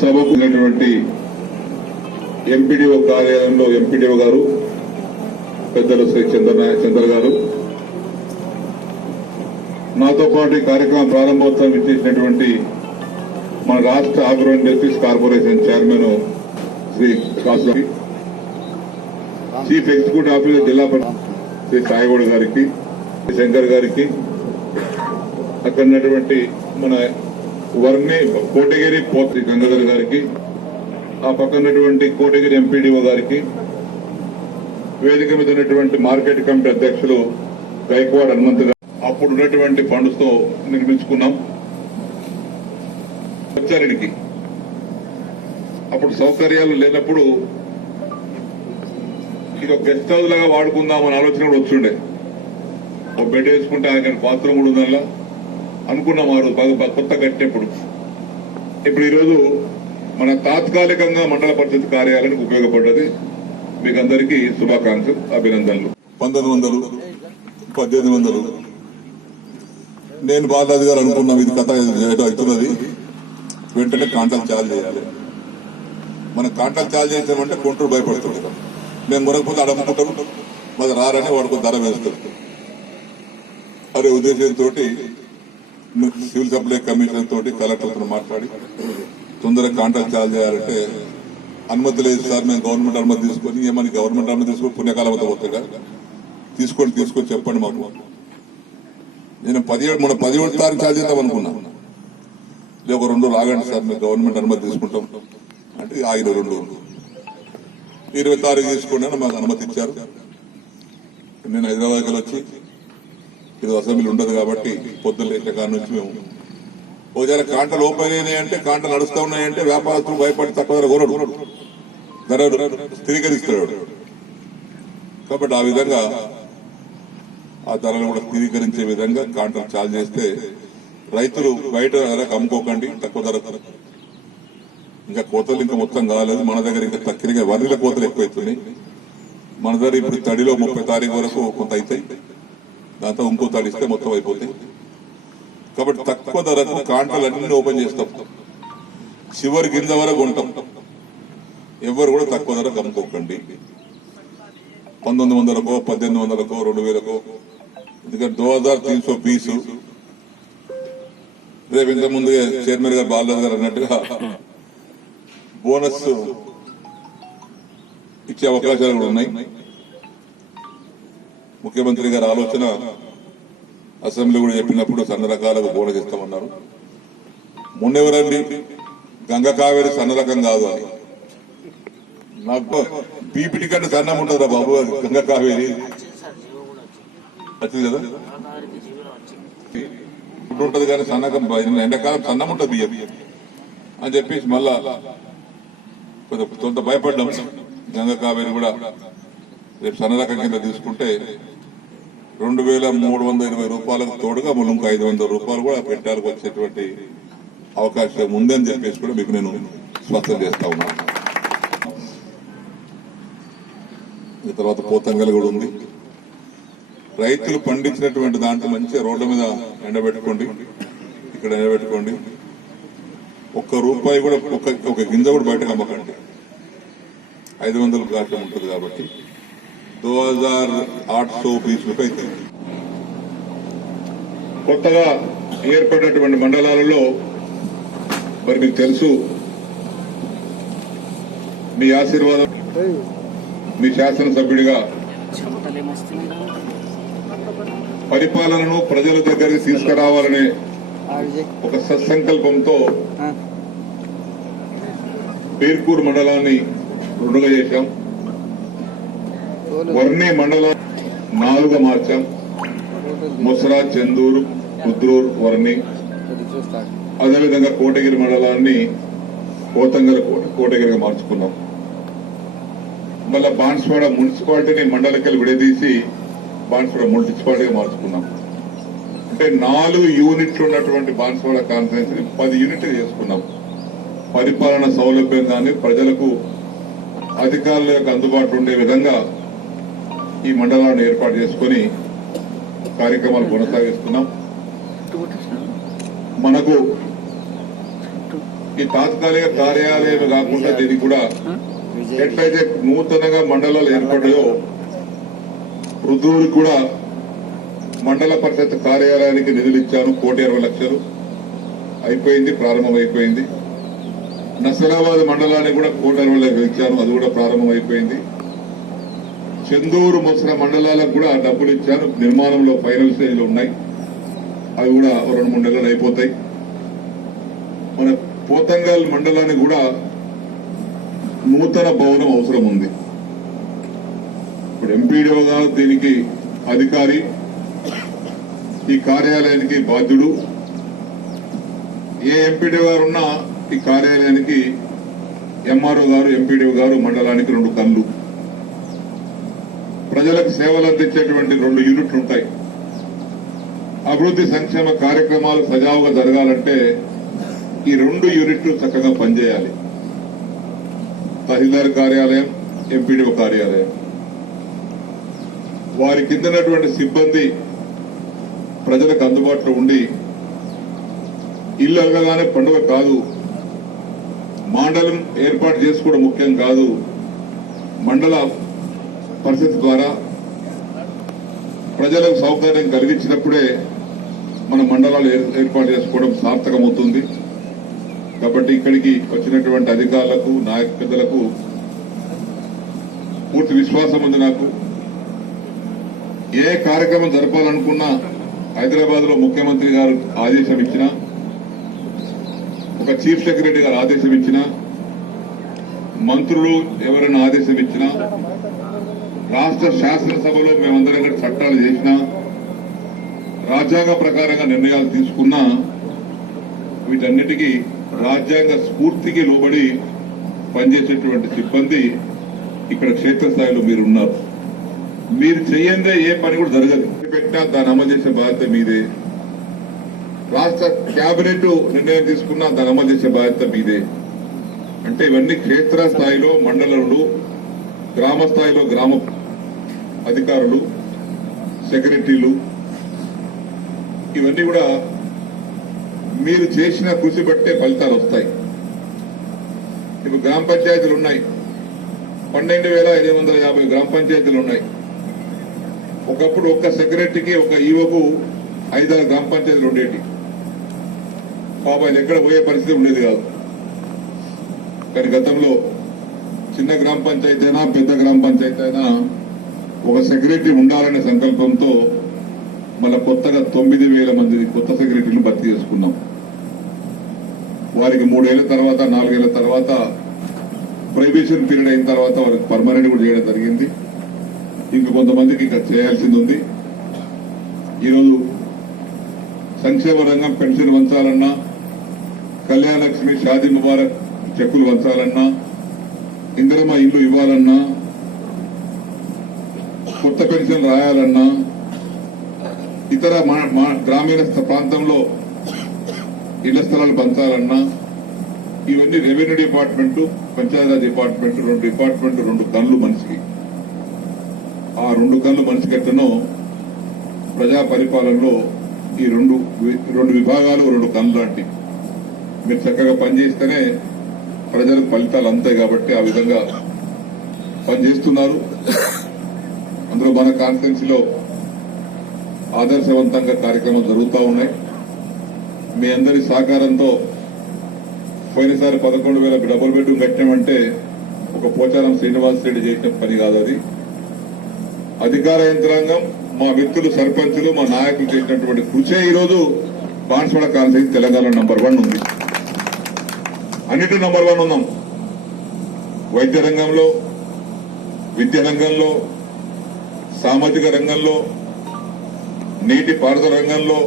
సభకు ఉన్నటువంటి ఎంపీడీఓ కార్యాలయంలో ఎంపీడీఓ గారు పెద్దలు శ్రీ చంద్ర చంద్ర గారు. నాతో పాటు ఈ కార్యక్రమం ప్రారంభోత్సవం ఇచ్చేసినటువంటి మన రాష్ట్ర agro industries corporation chairman Shri Kasu chief executive officer జిల్లా శ్రీ సాయిగౌడ్ గారికి శంకర్ గారికి అక్కడ ఉన్నటువంటి మన వర్ణి కోటగిరి పోతి గంగాధర్ గారికి ఆ పక్కనటువంటి కోటగిరి ఎంపీడీఓ గారికి వేదిక మీద ఉన్నటువంటి మార్కెట్ కమిటీ అధ్యక్షులు గైక్వాడ్ హనుమంత్ గారు అప్పుడు ఉన్నటువంటి ఫండ్స్తో నిర్మించుకున్నాం. వచ్చారికి అప్పుడు సౌకర్యాలు లేనప్పుడు ఇది ఒక గెస్ట్ హౌస్ లాగా వాడుకుందాం అనే ఆలోచన కూడా వచ్చిండే. ఒక బెడ్ వేసుకుంటే ఆయన బాత్రూమ్ కూడా ఉందల్లా అనుకున్నాం ఆ రోజు బాగా కొత్త కట్టినప్పుడు. ఇప్పుడు ఈరోజు మన తాత్కాలికంగా మండల పరిషత్ కార్యాలయానికి ఉపయోగపడ్డది మీకు అందరికీ శుభాకాంక్షలు అభినందనలు. పంతొమ్మిది వందలు పద్దెనిమిది వందలు. నేను బాలాజీ గారు అనుకున్నాం ఇది కథ అవుతున్నది. వెంటనే కాంటాక్ట్ చాలు చేయాలి. మనం కాంటాక్ట్ చాలు చేసామంటే కొంటూరు భయపడుతుంది. మేము కొనకపోతే అడమ్ముకుంటాం మరి రారని వాడుకో ధర వేస్తారు అనే ఉద్దేశంతో సివిల్ సప్లై కమిషన్ తోటి కలెక్టర్తో మాట్లాడి తొందరగా కాంట్రాక్ట్ చాలు చేయాలంటే అనుమతి లేదు సార్ మేము గవర్నమెంట్ అనుమతి తీసుకొని ఏమని గవర్నమెంట్ అనుమతి తీసుకొని పుణ్యకాలం అంతా పోతుందా తీసుకొని తీసుకొని చెప్పండి మాకు. నేను పదిహేడు మన పదిహేడు తారీఖు చాలు చేద్దాం అనుకున్నా. లేదు ఒక రెండు రాగండి సార్ మేము గవర్నమెంట్ అనుమతి తీసుకుంటాం. అంటే ఆగిన రెండు. ఇరవై తారీఖు తీసుకోండి అని మాకు అనుమతి ఇచ్చారు. నేను హైదరాబాద్కి వచ్చి ఇది అసెంబ్లీ ఉండదు కాబట్టి పొద్దున్న లేచిన కాడ నుంచి మేము ఒకవేళ కాంటలు ఓపెన్ అయినాయి అంటే కాంటలు నడుస్తూ ఉన్నాయంటే వ్యాపారస్తులు భయపడి తక్కువ ధర కొనడు. ధర స్థిరీకరిస్తున్నాడు కాబట్టి ఆ విధంగా ఆ ధరలు కూడా స్థిరీకరించే విధంగా కాంటలు చాలు చేస్తే రైతులు బయట ధరకు అమ్ముకోకండి తక్కువ ధర ఇంకా కోతలు ఇంకా మొత్తం కాలేదు. మన దగ్గర ఇంకా తక్కినగా వరిల కోతలు ఎక్కువైతున్నాయి. మన దగ్గర ఇప్పుడు తడిలో ముప్పై తారీఖు వరకు కొంత అవుతాయి. దాంతో ఇంకో తడిస్తే మొత్తం అయిపోతాయి. కాబట్టి తక్కువ ధరకు కాంటలన్నీ ఓపెన్ చేస్తాం. చివరి కింద వరకు ఉంటాం. ఎవరు కూడా తక్కువ ధరకు అమ్ముకోకండి పంతొమ్మిది వందలకో పద్దెనిమిది వందలకో రెండు వేలకో. ఎందుకంటే దో హజార్ తీన్ సో బీసు రేపు ఇంత ముందుగా చైర్మన్ గారు బాలరాజు గారు అన్నట్టుగా బోనస్ ఇచ్చే అవకాశాలు కూడా ఉన్నాయి. ముఖ్యమంత్రి గారి ఆలోచన అసెంబ్లీ కూడా చెప్పినప్పుడు సన్న రకాలకు బోనస్ ఇస్తామన్నారు మొన్నెవరండి గంగ కావేరి సన్న రకం కాదు అని నాకు బీపీటీ కంటే సన్నం ఉంటుందా బాబు గంగ కావేరి. వచ్చింది కదా? ఇప్పుడు ఉంటది కానీ సన్నకం ఎండాకాలం సన్నం ఉంటుంది బియ్యం. అని చెప్పేసి మళ్ళా కొంత భయపడ్డాం. గంగ కావేరి కూడా రేపు సన్నరకం కింద తీసుకుంటే రెండు వేల మూడు వందల ఇరవై రూపాయలకు తోడుగా మనం ఐదు వందల రూపాయలు కూడా పెట్టాలకు వచ్చేటువంటి అవకాశం ఉందని చెప్పేసి కూడా మీకు నేను స్పష్టం చేస్తా ఉన్నాను. తర్వాత పోతంగల్ కూడా ఉంది. రైతులు పండించినటువంటి దాంట్లో మంచిగా రోడ్ల మీద ఎండబెట్టుకోండి. ఇక్కడ ఎండబెట్టుకోండి. ఒక్క రూపాయి కూడా ఒక ఒక గింజ కూడా బయటకు అమ్మకండి. ఐదు వందల కాశం ఉంటుంది కాబట్టి. రూపాయి అవుతుంది కొత్తగా ఏర్పడినటువంటి మండలాలలో మరి మీకు తెలుసు మీ ఆశీర్వాదం మీ శాసనసభ్యుడిగా పరిపాలనను ప్రజల దగ్గరికి తీసుకురావాలనే ఒక సత్సంకల్పంతో పేర్కూరు మండలాన్ని రెండుగా చేశాం. వర్ణి మండలం నాలుగుగా మార్చాం ముసరా చందూరు కుద్రూర్ వర్ణి. అదేవిధంగా కోటగిరి మండలాన్ని కోతంగర కోటగిరిగా మార్చుకున్నాం. మళ్ళా బాన్స్వాడ మున్సిపాలిటీని మండలకెళ్ళి విడదీసి బాన్స్వాడ మున్సిపాలిటీగా మార్చుకున్నాం. అంటే నాలుగు యూనిట్లు ఉన్నటువంటి బాన్స్వాడ కాన్ఫరెన్స్ పది యూనిట్లు చేసుకున్నాం. పరిపాలన సౌలభ్యం కానీ ప్రజలకు అధికారుల యొక్క అందుబాటులో ఉండే విధంగా ఈ మండలాన్ని ఏర్పాటు చేసుకొని కార్యక్రమాలు కొనసాగిస్తున్నాం. మనకు ఈ తాత్కాలిక కార్యాలయం కాకుండా దీనికి కూడా ఎట్లయితే నూతనంగా మండలాలు ఏర్పడ్డాయో రుద్రూరికి కూడా మండల పరిషత్ కార్యాలయానికి నిధులు ఇచ్చాను కోటి అరవై లక్షలు. అయిపోయింది ప్రారంభం అయిపోయింది నసరాబాద్ మండలానికి కూడా కోటి అరవై లక్షలు ఇచ్చాను అది కూడా ప్రారంభం అయిపోయింది చందూరు ముసర మండలాలకు కూడా డబ్బులు ఇచ్చాను నిర్మాణంలో ఫైనల్ స్టేజ్లు ఉన్నాయి. అవి కూడా రెండు మూడు నెలలు అయిపోతాయి. మన పోతంగల్ మండలానికి కూడా నూతన భవనం అవసరం ఉంది. ఇప్పుడు ఎంపీడీఓ గారు దీనికి అధికారి. ఈ కార్యాలయానికి బాధ్యుడు. ఏ ఎంపీడీఓ గారు ఉన్నా ఈ కార్యాలయానికి ఎంఆర్ఓ గారు ఎంపీడీఓ గారు మండలానికి రెండు కళ్ళు. ప్రజలకు సేవలు అందించేటువంటి రెండు యూనిట్లు ఉంటాయి. అభివృద్ధి సంక్షేమ కార్యక్రమాలు సజావుగా జరగాలంటే ఈ రెండు యూనిట్లు చక్కగా పనిచేయాలి. తహసీల్దార్ కార్యాలయం ఎంపీడీఓ కార్యాలయం. వారి కిందనటువంటి సిబ్బంది ప్రజలకు అందుబాటులో ఉండి ఇల్లు అడగగానే పండుగ కాదు మండలం ఏర్పాటు చేసుకోవడం ముఖ్యం కాదు మండల పరిస్థితి ద్వారా ప్రజలకు సౌకర్యం కలిగించినప్పుడే మన మండలాలు ఏర్- ఏర్పాటు చేసుకోవడం సార్థకమవుతుంది. కాబట్టి ఇక్కడికి వచ్చినటువంటి అధికారులకు నాయక పెద్దలకు పూర్తి విశ్వాసం ఉంది నాకు. ఏ కార్యక్రమం జరపాలనుకున్నా హైదరాబాద్లో ముఖ్యమంత్రి గారు ఆదేశం ఇచ్చినా ఒక చీఫ్ సెక్రటరీ గారు ఆదేశం ఇచ్చినా మంత్రులు ఎవరైనా ఆదేశం ఇచ్చినా రాష్ట్ర శాసనసభలో మేమందరం కూడా చట్టాలు చేసినా రాజ్యాంగ ప్రకారంగా నిర్ణయాలు తీసుకున్నా వీటన్నిటికీ రాజ్యాంగ స్ఫూర్తికి లోబడి పనిచేసేటువంటి సిబ్బంది ఇక్కడ క్షేత్రస్థాయిలో మీరు ఉన్నారు మీరు చేయందే ఏ పని కూడా జరగదు. పెట్టినా దాన్ని అమలు చేసే బాధ్యత మీదే. రాష్ట్ర కేబినెట్ నిర్ణయం తీసుకున్నా దాన్ని అమలు చేసే బాధ్యత మీదే. అంటే ఇవన్నీ క్షేత్ర స్థాయిలో మండలంలో గ్రామ స్థాయిలో గ్రామ అధికారులు సెక్రటరీలు ఇవన్నీ కూడా మీరు చేసిన కృషి బట్టే ఫలితాలు వస్తాయి. ఇప్పుడు గ్రామ పంచాయతీలు ఉన్నాయి. పన్నెండు వేల ఐదు వందల యాభై గ్రామ పంచాయతీలు ఉన్నాయి. ఒకప్పుడు ఒక్క సెక్రటరీకి ఒక ఈవోకు ఐదారు గ్రామ పంచాయతీలు ఉండేటి పాప ఎక్కడ పోయే పరిస్థితి ఉండేది కాదు. కానీ గతంలో చిన్న గ్రామ పంచాయతీ అయినా పెద్ద గ్రామ పంచాయతీ అయినా ఒక సెక్రటరీ ఉండాలనే సంకల్పంతో మళ్ళా కొత్తగా తొమ్మిది వేల మంది కొత్త సెక్రటరీలు భర్తీ చేసుకున్నాం. వారికి మూడేళ్ళ తర్వాత నాలుగేళ్ళ తర్వాత ప్రైవేషన్ పీరియడ్ అయిన తర్వాత వారికి పర్మనెంట్ కూడా చేయడం జరిగింది. ఇంకా కొంతమందికి ఇంకా చేయాల్సింది ఉంది. ఈరోజు సంక్షేమ రంగం పెన్షన్ వంచాలన్నా కళ్యాణ లక్ష్మి షాదీ ముబారక్ చెక్కులు వంచాలన్నా ఇందిరమ్మ ఇల్లు ఇవ్వాలన్నా కొత్త పెన్షన్ రాయాలన్నా ఇతర మా- మా గ్రామీణ ప్రాంతంలో ఇళ్ళ స్థలాలు పంచాలన్నా ఇవన్నీ రెవెన్యూ డిపార్ట్మెంట్ పంచాయతీరాజ్ డిపార్ట్మెంట్ రెండు డిపార్ట్మెంట్ రెండు కళ్ళు మనిషికి. ఆ రెండు కళ్ళు మనిషి కట్టనో ప్రజా పరిపాలనలో ఈ రెండు రెండు విభాగాలు రెండు కళ్ళు లాంటివి మీరు చక్కగా పనిచేస్తేనే ప్రజలకు ఫలితాలు అంతాయి కాబట్టి ఆ విధంగా పనిచేస్తున్నారు ఇప్పుడు మన కాన్స్టిట్యున్సీలో ఆదర్శవంతంగా కార్యక్రమాలు జరుగుతూ ఉన్నాయి. మీ అందరి సహకారంతో పోయినసారి పదకొండు వేల డబుల్ బెడ్రూమ్ కట్టినామంటే ఒక పోచారం శ్రీనివాస్ రెడ్డి చేసిన పని కాదు అది. అధికార యంత్రాంగం మా వ్యక్తులు సర్పంచులు మా నాయకులు చేసినటువంటి కృషే ఈరోజు బాన్స్వాడ కాన్సెన్స్ తెలంగాణ నంబర్ వన్ ఉంది. అన్నిటి నంబర్ వన్ ఉన్నాం. వైద్య రంగంలో విద్య రంగంలో సామాజిక రంగంలో నీటి పారుదల రంగంలో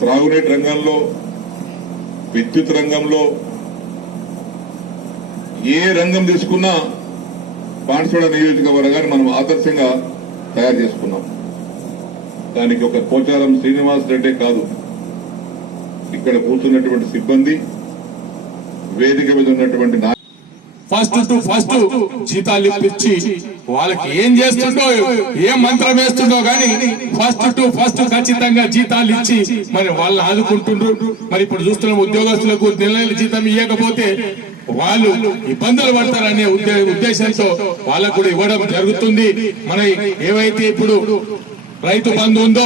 త్రాగునీటి రంగంలో విద్యుత్ రంగంలో ఏ రంగం తీసుకున్నా బాన్స్వాడ నియోజకవర్గాన్ని మనం ఆదర్శంగా తయారు చేసుకున్నాం. దానికి ఒక పోచారం శ్రీనివాస్ రెడ్డే కాదు. ఇక్కడ కూర్చున్నటువంటి సిబ్బంది వేదిక మీద ఉన్నటువంటి ఫస్ట్ టు ఫస్ట్ జీతాలు ఇప్పించి వాళ్ళకి ఏం చేస్తుండో ఏం మంత్రం వేస్తుండో గాని ఫస్ట్ టు ఫస్ట్ ఖచ్చితంగా జీతాలు ఇచ్చి మరి వాళ్ళని ఆదుకుంటుండ్రు. మరి ఇప్పుడు చూస్తున్నాం ఉద్యోగస్తులకు నెల నెల జీతం ఇవ్వకపోతే వాళ్ళు ఇబ్బందులు పడతారనే ఉద్దే- ఉద్దేశంతో వాళ్ళకు కూడా ఇవ్వడం జరుగుతుంది. మన ఏవైతే ఇప్పుడు రైతు బంధు ఉందో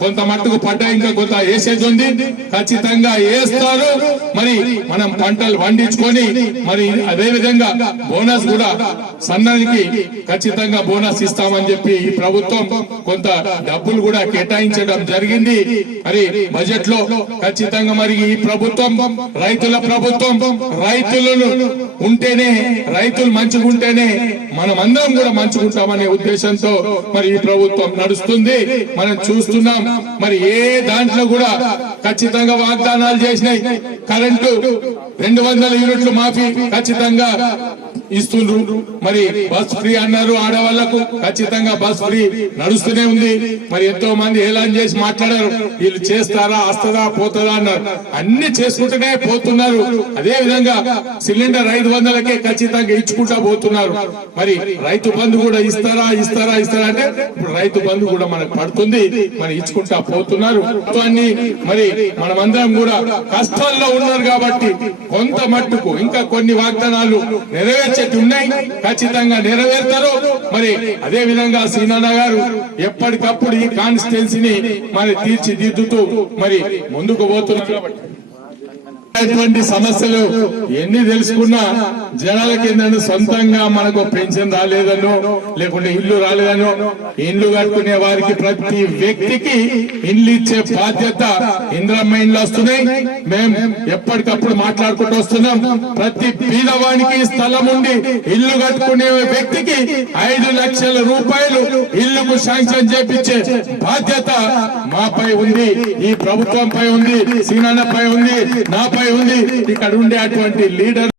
కొంత మట్టుకు పడ్డా ఇంకా కొంత వేసేది ఉంది ఖచ్చితంగా వేస్తారు. మరి మనం పంటలు పండించుకొని మరి అదే విధంగా బోనస్ కూడా సన్నానికి ఖచ్చితంగా బోనస్ ఇస్తామని చెప్పి ఈ ప్రభుత్వం కొంత డబ్బులు కూడా కేటాయించడం జరిగింది. మరి బడ్జెట్లో ఖచ్చితంగా మరి ఈ ప్రభుత్వం రైతుల ప్రభుత్వం రైతులను ఉంటేనే రైతులు మంచిగా ఉంటేనే మనం అందరం కూడా మంచిగా ఉంటామనే ఉద్దేశంతో మరి ఈ ప్రభుత్వం నడుస్తుంది. మనం చూస్తున్నాం మరి ఏ దాంట్లో కూడా ఖచ్చితంగా వాగ్దానాలు చేసినాయి. కరెంటు రెండు వందల యూనిట్లు మాఫీ ఖచ్చితంగా ఇస్తుండ్రు. మరి బస్ ఫ్రీ అన్నారు ఆడవాళ్ళకు. ఖచ్చితంగా బస్ ఫ్రీ నడుస్తూనే ఉంది. మరి ఎంతో మంది ఏలాన్ చేసి మాట్లాడారు. వీళ్ళు చేస్తారా వస్తుందా పోతుందా అన్నారు. అన్ని చేసుకుంటూనే పోతున్నారు. అదే విధంగా సిలిండర్ ఐదు వందలకే ఖచ్చితంగా ఇచ్చుకుంటా పోతున్నారు. మరి రైతు బంధు కూడా ఇస్తారా ఇస్తారా ఇస్తారా అంటే ఇప్పుడు రైతు బంధు కూడా మనకు పడుతుంది. మరి ఇచ్చుకుంటా పోతున్నారు. మరి మనమందరం కూడా కష్టాల్లో ఉన్నారు కాబట్టి కొంత మట్టుకు ఇంకా కొన్ని వాగ్దానాలు నెరవేర్చేటి ఉన్నాయి ఖచ్చితంగా నెరవేరుతారు మరి అదే విధంగా సీనాన్న గారు ఎప్పటికప్పుడు ఈ కాన్స్టిట్యున్సీని మరి తీర్చిదిద్దుతూ మరి ముందుకు పోతున్నారు. కాబట్టి సమస్యలు ఎన్ని తెలుసుకున్నా జనాలకి ఏంటంటే సొంతంగా మనకు పెన్షన్ రాలేదనో లేకుంటే ఇల్లు రాలేదనో ఇండ్లు కట్టుకునే వారికి ప్రతి వ్యక్తికి ఇండ్లు ఇచ్చే బాధ్యత ఇంద్రమ్మ ఇండ్లు వస్తున్నాయి. మేము ఎప్పటికప్పుడు మాట్లాడుకుంటూ వస్తున్నాం. ప్రతి పేదవానికి స్థలం ఉండి ఇల్లు కట్టుకునే వ్యక్తికి ఐదు లక్షల రూపాయలు ఇల్లుకు శాంక్షన్ చేపించే బాధ్యత మాపై ఉంది. ఈ ప్రభుత్వంపై ఉంది సీనాన్నపై ఉంది నాపై ఉంది. ఇక్కడ ఉండే అటువంటి లీడర్